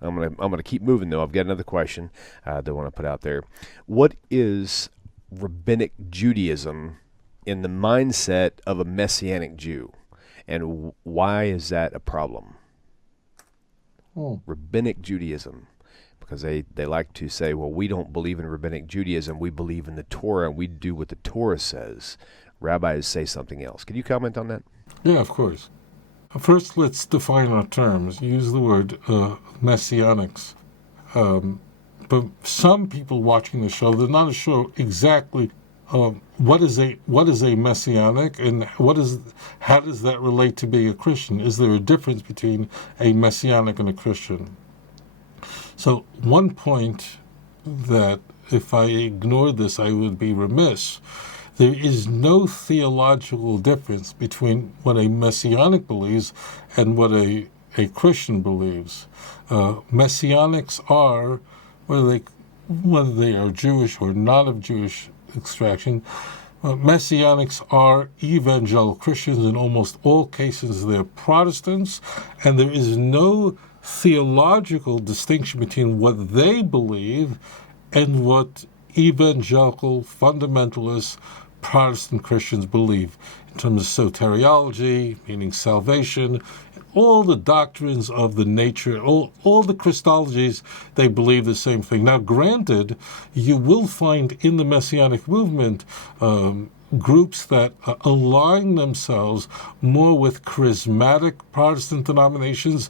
I'm gonna keep moving though. I've got another question that I want to put out there. What is Rabbinic Judaism in the mindset of a Messianic Jew, and why is that a problem? Rabbinic Judaism, because they like to say, well, we don't believe in Rabbinic Judaism. We believe in the Torah, and we do what the Torah says. Rabbis say something else. Can you comment on that? Yeah, of course. First, let's define our terms. Use the word messianics. But some people watching the show, they're not sure exactly what is a messianic, and how does that relate to being a Christian? Is there a difference between a messianic and a Christian? So one point that if I ignored this, I would be remiss. There is no theological difference between what a messianic believes and what a Christian believes. Messianics are, whether they are Jewish or not of Jewish extraction, Messianics are evangelical Christians. In almost all cases, they're Protestants, and there is no theological distinction between what they believe and what evangelical fundamentalists Protestant Christians believe in terms of soteriology, meaning salvation, all the doctrines of the nature, all the Christologies, they believe the same thing. Now, granted, you will find in the Messianic movement groups that align themselves more with charismatic Protestant denominations,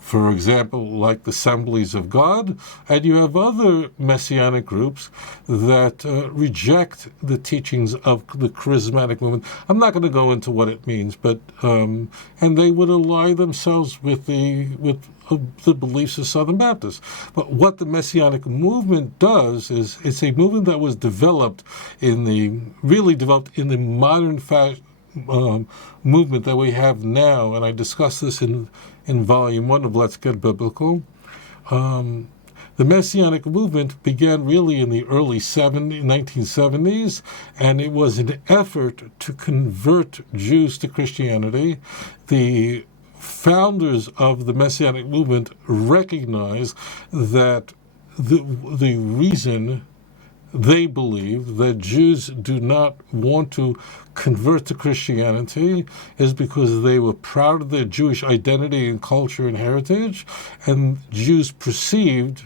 for example, like the Assemblies of God, and you have other Messianic groups that reject the teachings of the charismatic movement. I'm not going to go into what it means, but and they would ally themselves with the beliefs of Southern Baptists. But what the Messianic movement does is it's a movement that was developed in the modern movement that we have now, and I discussed this in Volume 1 of Let's Get Biblical. The Messianic movement began really in the early 1970s, and it was an effort to convert Jews to Christianity. The founders of the Messianic movement recognized that the reason they believe that Jews do not want to convert to Christianity is because they were proud of their Jewish identity and culture and heritage, and Jews perceived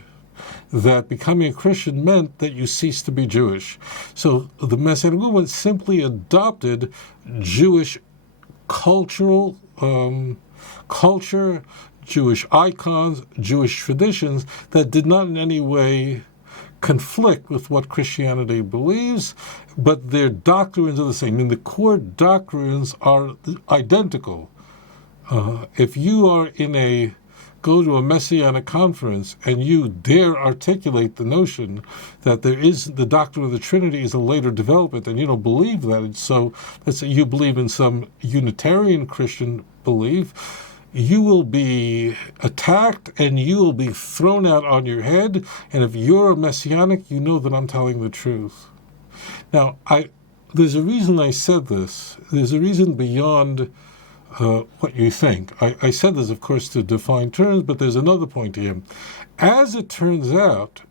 that becoming a Christian meant that you cease to be Jewish. So the Messianic movement simply adopted Jewish culture, Jewish icons, Jewish traditions that did not in any way conflict with what Christianity believes, but their doctrines are the same. I mean, the core doctrines are identical. If you are go to a Messianic conference and you dare articulate the notion that the doctrine of the Trinity is a later development, and you don't believe that, so let's say you believe in some Unitarian Christian belief, you will be attacked and you will be thrown out on your head. And if you're a Messianic, you know that I'm telling the truth. Now, there's a reason I said this. There's a reason beyond what you think. I said this, of course, to define terms, but there's another point here. As it turns out,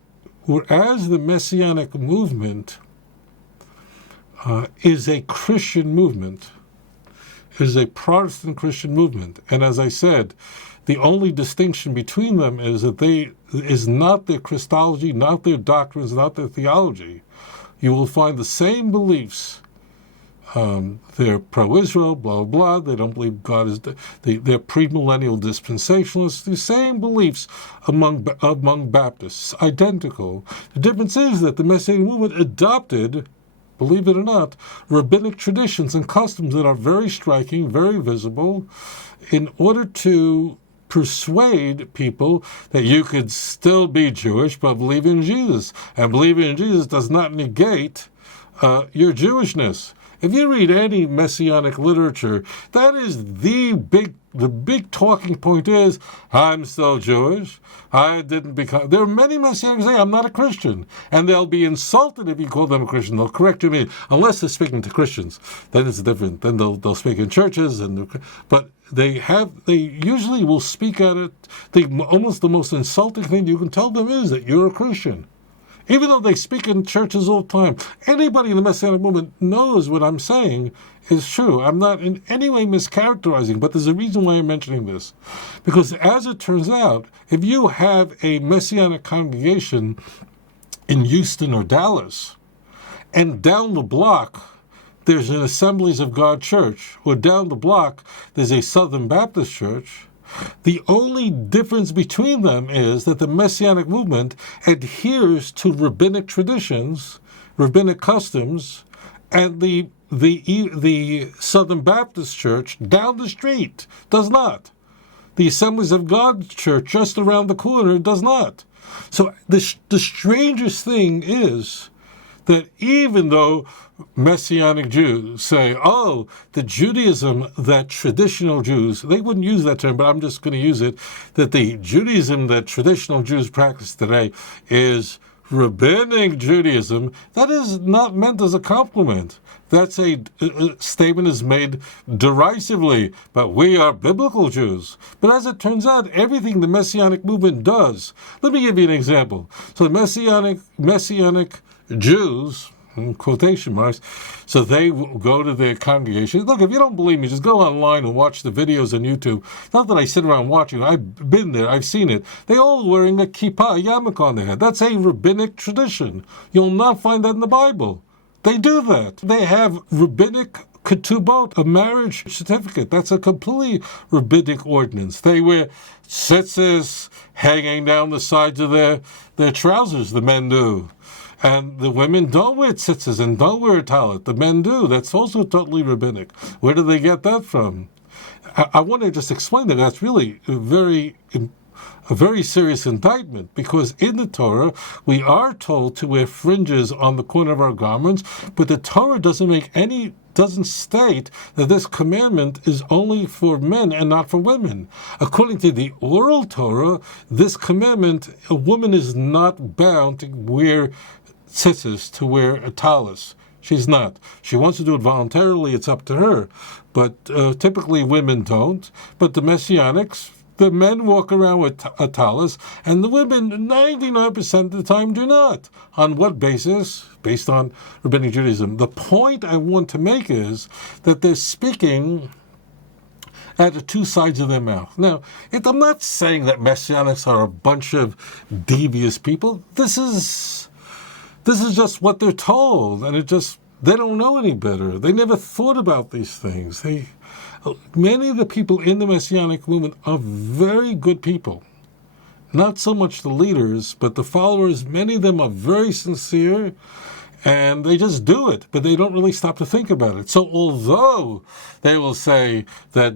whereas the Messianic movement is a Christian movement, is a Protestant Christian movement. And as I said, the only distinction between them is that is not their Christology, not their doctrines, not their theology. You will find the same beliefs. They're pro-Israel, blah, blah, blah. They don't believe God is... They're premillennial dispensationalists. The same beliefs among Baptists, identical. The difference is that the Messianic movement adopted, believe it or not, rabbinic traditions and customs that are very striking, very visible, in order to persuade people that you could still be Jewish but believe in Jesus. And believing in Jesus does not negate your Jewishness. If you read any Messianic literature, that is the big talking point is, I'm still Jewish. I didn't become... There are many Messianics who say, I'm not a Christian. And they'll be insulted if you call them a Christian. They'll correct you, unless they're speaking to Christians. Then it's different. Then they'll speak in churches. But they usually will speak at it. Almost the most insulting thing you can tell them is that you're a Christian. Even though they speak in churches all the time, anybody in the Messianic movement knows what I'm saying is true. I'm not in any way mischaracterizing, but there's a reason why I'm mentioning this. Because as it turns out, if you have a Messianic congregation in Houston or Dallas, and down the block there's an Assemblies of God church, or down the block there's a Southern Baptist church, the only difference between them is that the Messianic movement adheres to rabbinic traditions, rabbinic customs, and the Southern Baptist Church down the street does not. The Assemblies of God Church just around the corner does not. So the strangest thing is that even though Messianic Jews say, oh, the Judaism that traditional Jews, they wouldn't use that term, but I'm just going to use it, that the Judaism that traditional Jews practice today is Rabbinic Judaism, that is not meant as a compliment. That's a statement is made derisively, but we are biblical Jews. But as it turns out, everything the Messianic movement does. Let me give you an example. So the Messianic Jews, in quotation marks, so they go to their congregation. Look, if you don't believe me, just go online and watch the videos on YouTube. Not that I sit around watching. I've been there. I've seen it. They all wearing a kippah, a yarmulke on their head. That's a rabbinic tradition. You'll not find that in the Bible. They do that. They have rabbinic ketubot, a marriage certificate. That's a completely rabbinic ordinance. They wear tzitzis hanging down the sides of their trousers, the men do. And the women don't wear tzitzis and don't wear a talit. The men do. That's also totally rabbinic. Where do they get that from? I want to just explain that that's really a very serious indictment, because in the Torah we are told to wear fringes on the corner of our garments, but the Torah doesn't state that this commandment is only for men and not for women. According to the Oral Torah, this commandment, a woman is not bound to wear tzitzis, to wear a talis. She's not. She wants to do it voluntarily, it's up to her. But typically women don't. But the Messianics, the men walk around with a talis, and the women 99% of the time do not. On what basis? Based on Rabbinic Judaism. The point I want to make is that they're speaking at the two sides of their mouth. Now, I'm not saying that Messianics are a bunch of devious people. This is just what they're told, and they don't know any better. They never thought about these things. Many of the people in the Messianic movement are very good people. Not so much the leaders, but the followers. Many of them are very sincere, and they just do it, but they don't really stop to think about it. So although they will say that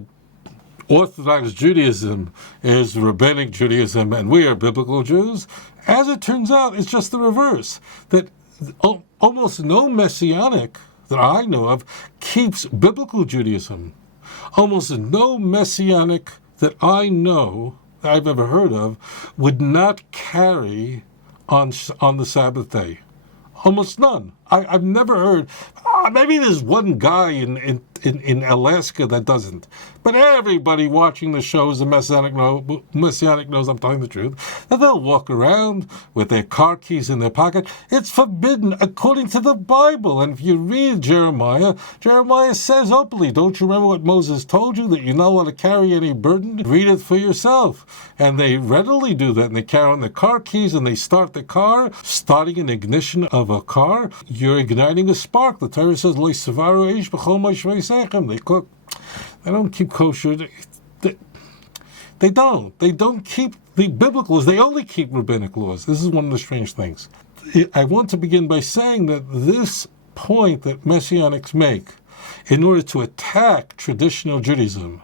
Orthodox Judaism is Rabbinic Judaism and we are biblical Jews, as it turns out, it's just the reverse. That almost no Messianic that I know of keeps biblical Judaism. Almost no Messianic that I know, that I've ever heard of, would not carry on the Sabbath day. Almost none. I've never heard. Maybe there's one guy in Alaska that doesn't. But everybody watching the show is a Messianic knows I'm telling the truth. That they'll walk around with their car keys in their pocket. It's forbidden according to the Bible. And if you read Jeremiah says openly, don't you remember what Moses told you, that you're not allowed to carry any burden? Read it for yourself. And they readily do that. And they carry on their car keys and they start the car. Starting an ignition of a car, you're igniting a spark. The Torah says, Lo yisaveru eish b'chol ma'ashrei seichem. They cook. They don't keep kosher. They don't. They don't keep the biblical laws. They only keep rabbinic laws. This is one of the strange things. I want to begin by saying that this point that Messianics make, in order to attack traditional Judaism,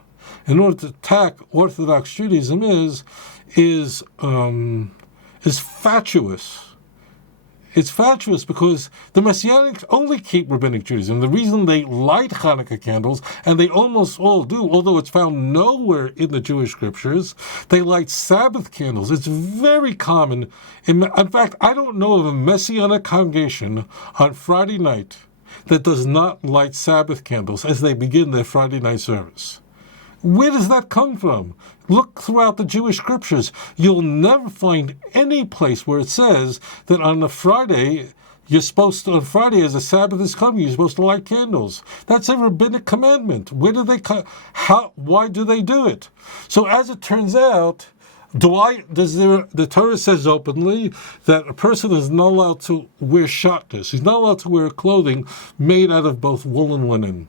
in order to attack Orthodox Judaism, is fatuous. It's fatuous because the Messianics only keep Rabbinic Judaism. The reason they light Hanukkah candles, and they almost all do, although it's found nowhere in the Jewish scriptures, they light Sabbath candles. It's very common. In fact, I don't know of a Messianic congregation on Friday night that does not light Sabbath candles as they begin their Friday night service. Where does that come from? Look throughout the Jewish scriptures. You'll never find any place where it says that on a Friday, on Friday as a Sabbath is coming, you're supposed to light candles. That's a rabbinic commandment. Why do they do it? So as it turns out, the Torah says openly that a person is not allowed to wear shatnez. He's not allowed to wear clothing made out of both wool and linen.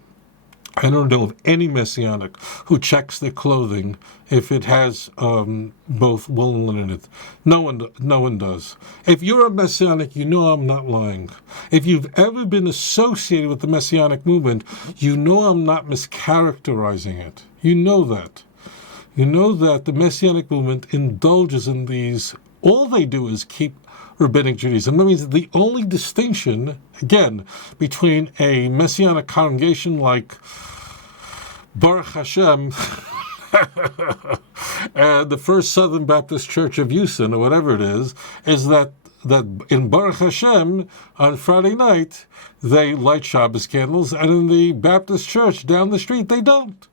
I don't know of any Messianic who checks their clothing if it has both wool and linen in it. No one does. If you're a Messianic, you know I'm not lying. If you've ever been associated with the Messianic movement, you know I'm not mischaracterizing it. You know that. You know that the Messianic movement indulges in these. All they do is keep Rabbinic Judaism. That means the only distinction, again, between a Messianic congregation like Baruch Hashem and the First Southern Baptist Church of Houston, or whatever it is that in Baruch Hashem on Friday night they light Shabbos candles, and in the Baptist church down the street they don't.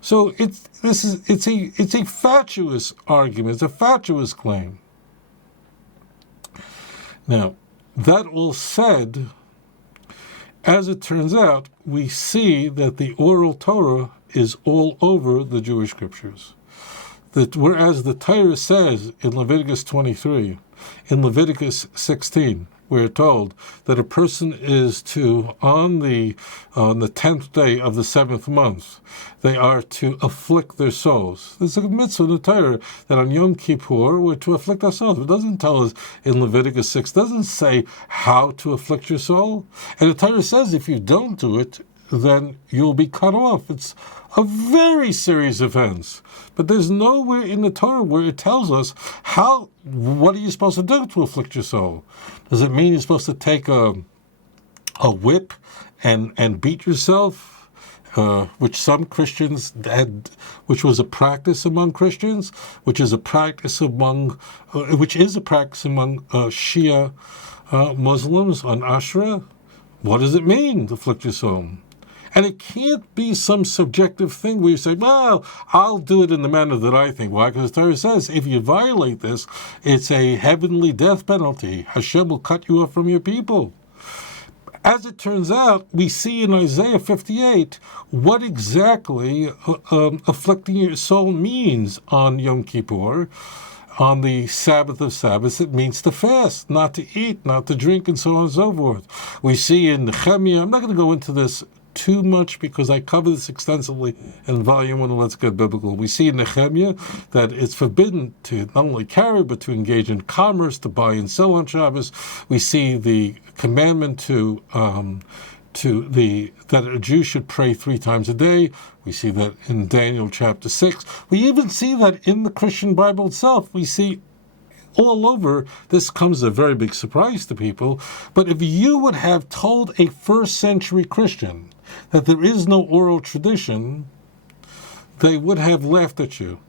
So it's a fatuous argument. It's a fatuous claim. Now, that all said, as it turns out, we see that the Oral Torah is all over the Jewish scriptures. That whereas the Torah says in Leviticus 23, in Leviticus 16, we're told that a person is to, on the 10th day of the 7th month, they are to afflict their souls. There's a mitzvah in the Torah that on Yom Kippur we're to afflict our souls. It doesn't tell us in Leviticus 6, it doesn't say how to afflict your soul. And the Torah says if you don't do it, then you'll be cut off. It's a very serious offense. But there's nowhere in the Torah where it tells us what are you supposed to do to afflict your soul? Does it mean you're supposed to take a whip and beat yourself, which some Christians had, which was a practice among Christians, which is a practice among Shia Muslims on Ashura? What does it mean to afflict your soul? And it can't be some subjective thing where you say, well, I'll do it in the manner that I think. Why? Because the Torah says if you violate this, it's a heavenly death penalty. Hashem will cut you off from your people. As it turns out, we see in Isaiah 58 what exactly afflicting your soul means on Yom Kippur. On the Sabbath of Sabbaths, it means to fast, not to eat, not to drink, and so on and so forth. We see in Nehemiah, I'm not going to go into this too much because I cover this extensively in Volume 1 of Let's Get Biblical. We see in Nehemiah that it's forbidden to not only carry, but to engage in commerce, to buy and sell on Shabbos. We see the commandment that a Jew should pray 3 times a day. We see that in Daniel chapter 6. We even see that in the Christian Bible itself. We see all over, this comes as a very big surprise to people, but if you would have told a first century Christian that there is no oral tradition, they would have laughed at you.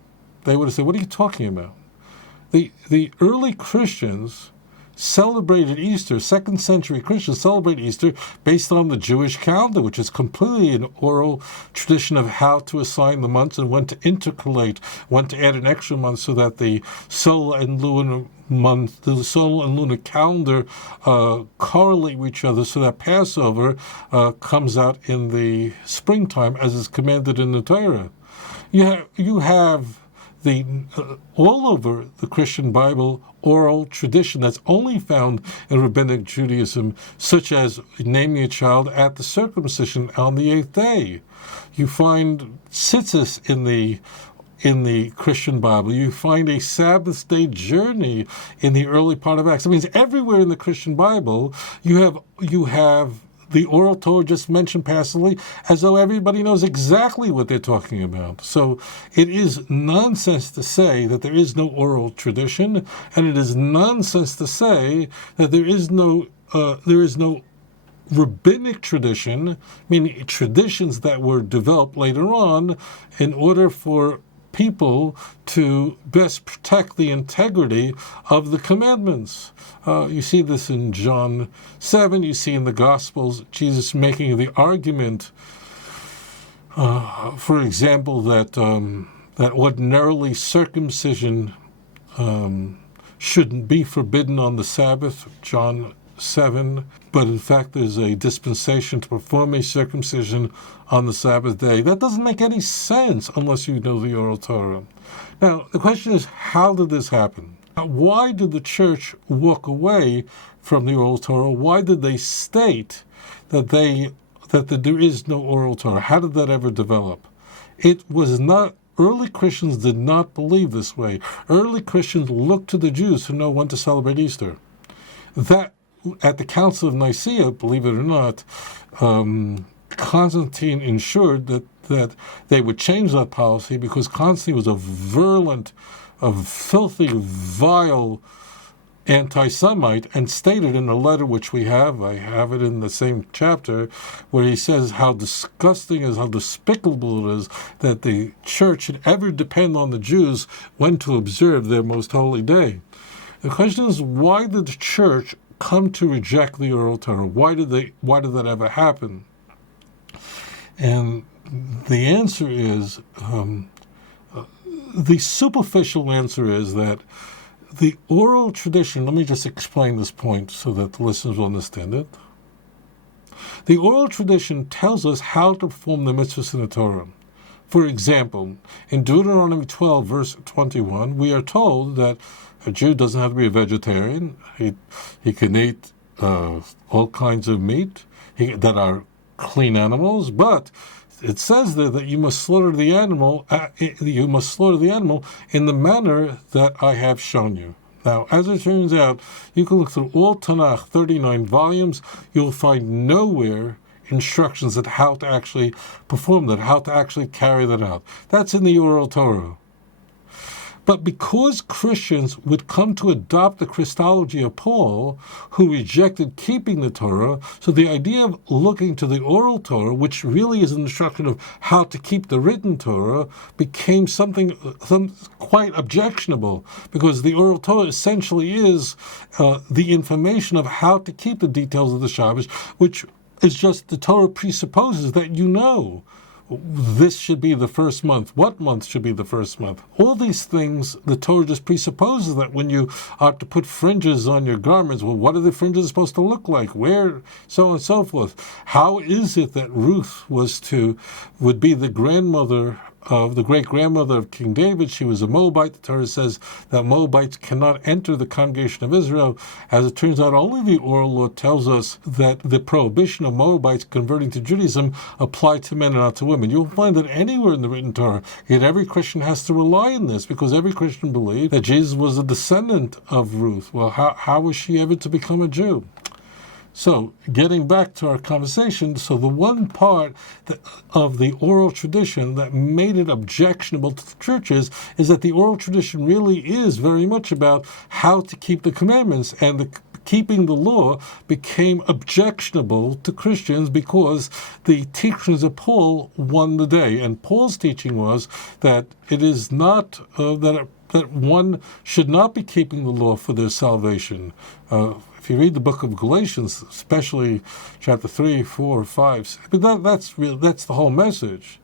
They would have said, what are you talking about? The early Christians celebrated Easter, 2nd century Christians celebrate Easter based on the Jewish calendar, which is completely an oral tradition of how to assign the months and when to intercalate, when to add an extra month so that the solar and lunar month, the solar and lunar calendar correlate with each other so that Passover comes out in the springtime as is commanded in the Torah. You have all over the Christian Bible oral tradition that's only found in Rabbinic Judaism, such as naming a child at the circumcision on the 8th day. You find tzitzis in the Christian Bible. You find a Sabbath day journey in the early part of Acts. It means everywhere in the Christian Bible you have the Oral Torah just mentioned passively, as though everybody knows exactly what they're talking about. So it is nonsense to say that there is no oral tradition, and it is nonsense to say that there is no rabbinic tradition, meaning traditions that were developed later on in order for people to best protect the integrity of the commandments. You see this in John 7, you see in the Gospels, Jesus making the argument, for example, that ordinarily circumcision shouldn't be forbidden on the Sabbath, John 7, but in fact there's a dispensation to perform a circumcision on the Sabbath day. That doesn't make any sense unless you know the Oral Torah. Now, the question is, how did this happen? Why did the church walk away from the Oral Torah? Why did they state that there is no Oral Torah? How did that ever develop? It was not, early Christians did not believe this way. Early Christians looked to the Jews to know when to celebrate Easter. That, at the Council of Nicaea, believe it or not, Constantine ensured that they would change that policy because Constantine was a virulent, a filthy, vile anti-Semite, and stated in a letter which I have it in the same chapter, where he says how disgusting is, how despicable it is that the church should ever depend on the Jews when to observe their most holy day. The question is, why did the church come to reject the Oral Torah? Why did that ever happen? And the answer is, the superficial answer is that the oral tradition, let me just explain this point so that the listeners will understand it. The oral tradition tells us how to perform the mitzvahs in the Torah. For example, in Deuteronomy 12, verse 21, we are told that a Jew doesn't have to be a vegetarian. He can eat all kinds of meat that are clean animals, but it says there that you must slaughter the animal. You must slaughter the animal in the manner that I have shown you. Now, as it turns out, you can look through all Tanakh, 39 volumes. You'll find nowhere instructions on how to actually perform that, how to actually carry that out. That's in the Oral Torah. But because Christians would come to adopt the Christology of Paul, who rejected keeping the Torah, so the idea of looking to the Oral Torah, which really is an instruction of how to keep the written Torah, became something quite objectionable, because the Oral Torah essentially is the information of how to keep the details of the Shabbos, which is just the Torah presupposes that you know. This should be the first month. What month should be the first month? All these things, the Torah just presupposes that when you are to put fringes on your garments, well, what are the fringes supposed to look like? Where? So on and so forth. How is it that Ruth would be the grandmother of the great-grandmother of King David? She was a Moabite. The Torah says that Moabites cannot enter the congregation of Israel. As it turns out, only the oral law tells us that the prohibition of Moabites converting to Judaism applied to men and not to women. You'll find that anywhere in the written Torah, yet every Christian has to rely on this, because every Christian believed that Jesus was a descendant of Ruth. Well, how was she ever to become a Jew? So, getting back to our conversation, so the one part of the oral tradition that made it objectionable to the churches is that the oral tradition really is very much about how to keep the commandments, and keeping the law became objectionable to Christians because the teachings of Paul won the day. And Paul's teaching was that it is not that one should not be keeping the law for their salvation. If you read the book of Galatians, especially chapter 3, 4, 5, that's the whole message.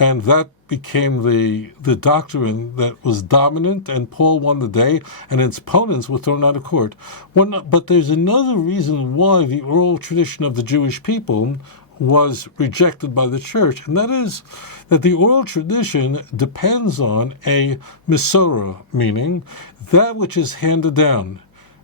And that became the doctrine that was dominant, and Paul won the day, and its opponents were thrown out of court. But there's another reason why the oral tradition of the Jewish people was rejected by the church, and that is that the oral tradition depends on a Masorah, meaning that which is handed down,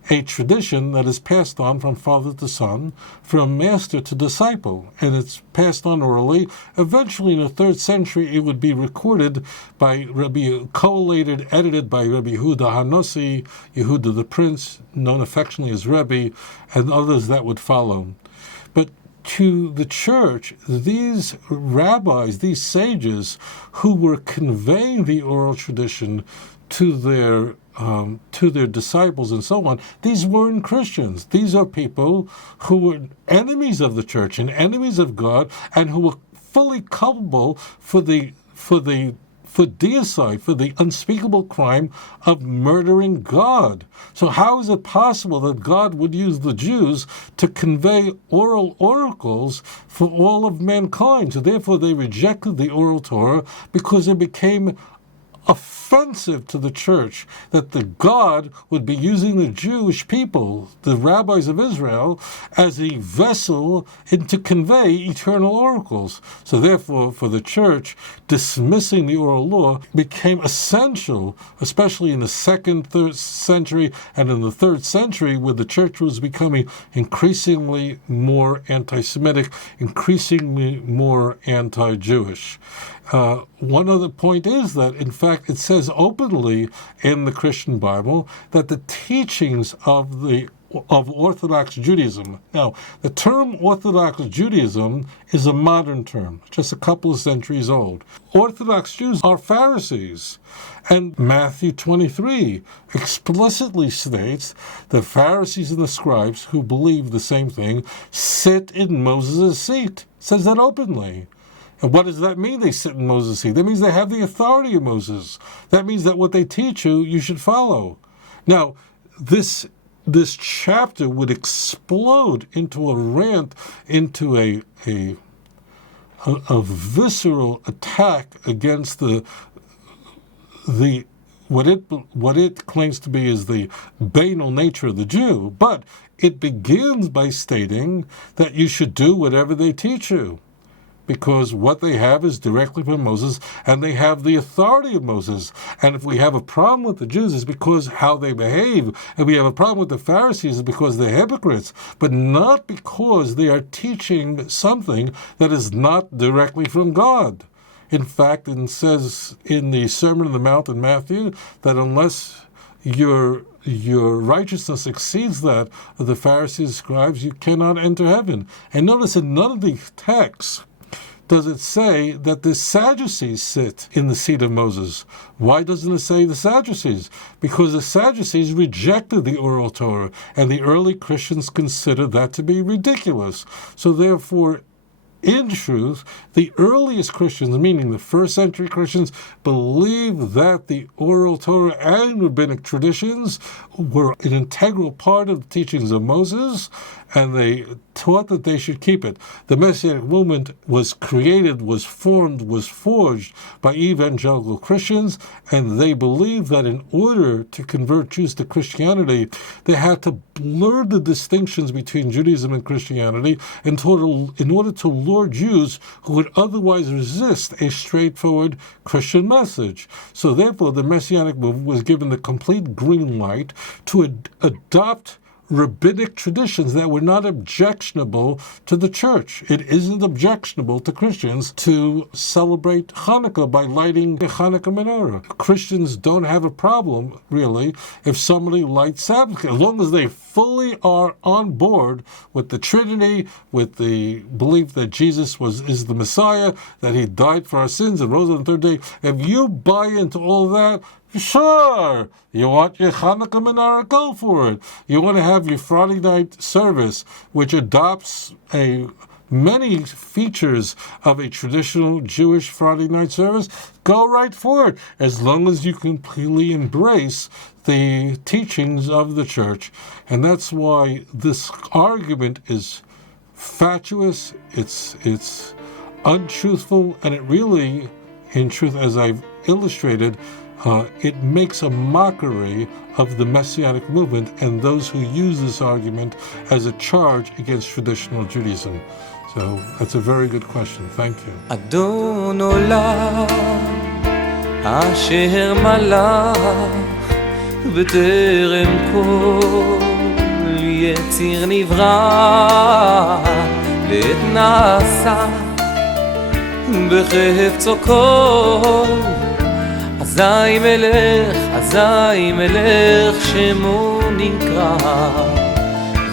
a tradition that is passed on from father to son, from master to disciple, and it's passed on orally. Eventually, in the 3rd century, it would be recorded by Rabbi, collated, edited by Rabbi Yehuda Hanossi, Yehuda the Prince, known affectionately as Rabbi, and others that would follow. But to the church, these rabbis, these sages who were conveying the oral tradition to their disciples and so on, these weren't Christians. These are people who were enemies of the church and enemies of God, and who were fully culpable for deicide, for the unspeakable crime of murdering God. So how is it possible that God would use the Jews to convey oral oracles for all of mankind? So therefore they rejected the Oral Torah because it became offensive to the church that the God would be using the Jewish people, the rabbis of Israel, as a vessel to convey eternal oracles. So therefore, for the church, dismissing the oral law became essential, especially in the 2nd, 3rd century and in the 3rd century, where the church was becoming increasingly more anti-Semitic, increasingly more anti-Jewish. One other point is that, in fact, it says openly in the Christian Bible that the teachings of Orthodox Judaism. Now, the term Orthodox Judaism is a modern term, just a couple of centuries old. Orthodox Jews are Pharisees. And Matthew 23 explicitly states the Pharisees and the scribes, who believe the same thing, sit in Moses' seat. It says that openly. And what does that mean, they sit in Moses' seat? That means they have the authority of Moses. That means that what they teach you, you should follow. Now, this chapter would explode into a rant, into a visceral attack against what it claims to be is the banal nature of the Jew. But it begins by stating that you should do whatever they teach you, because what they have is directly from Moses, and they have the authority of Moses. And if we have a problem with the Jews, it's because how they behave. If we have a problem with the Pharisees, it's because they're hypocrites, but not because they are teaching something that is not directly from God. In fact, it says in the Sermon on the Mount in Matthew that unless your righteousness exceeds that of the Pharisees and scribes, you cannot enter heaven. And notice in none of the texts does it say that the Sadducees sit in the seat of Moses. Why doesn't it say the Sadducees? Because the Sadducees rejected the Oral Torah, and the early Christians considered that to be ridiculous. So therefore, in truth, the earliest Christians, meaning the 1st century Christians, believed that the Oral Torah and Rabbinic traditions were an integral part of the teachings of Moses, and they taught that they should keep it. The Messianic movement was created, was formed, was forged by evangelical Christians, and they believed that in order to convert Jews to Christianity, they had to blur the distinctions between Judaism and Christianity in order to lure Jews who would otherwise resist a straightforward Christian message. So therefore, the Messianic movement was given the complete green light to adopt rabbinic traditions that were not objectionable to the church. It isn't objectionable to Christians to celebrate Hanukkah by lighting the Hanukkah menorah. Christians don't have a problem, really, if somebody lights Sabbath, as long as they fully are on board with the Trinity, with the belief that Jesus is the Messiah, that he died for our sins and rose on the 3rd day. If you buy into all that, sure, you want your Hanukkah menorah, go for it. You want to have your Friday night service, which adopts many features of a traditional Jewish Friday night service, go right for it, as long as you completely embrace the teachings of the church. And that's why this argument is fatuous, it's untruthful, and it really, in truth, as I've illustrated, it makes a mockery of the Messianic movement and those who use this argument as a charge against traditional Judaism. So that's a very good question. Thank you. Adon olam asher malach b'terem kol yetzir nivra let nasa b'chefetzo kol אזי מלך שמו נקרא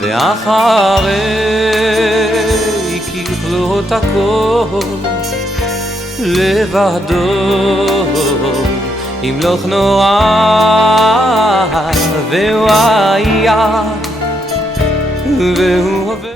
ואחרי ככלות הכל לבדו ימלוך נורא והוא היה והוא עובר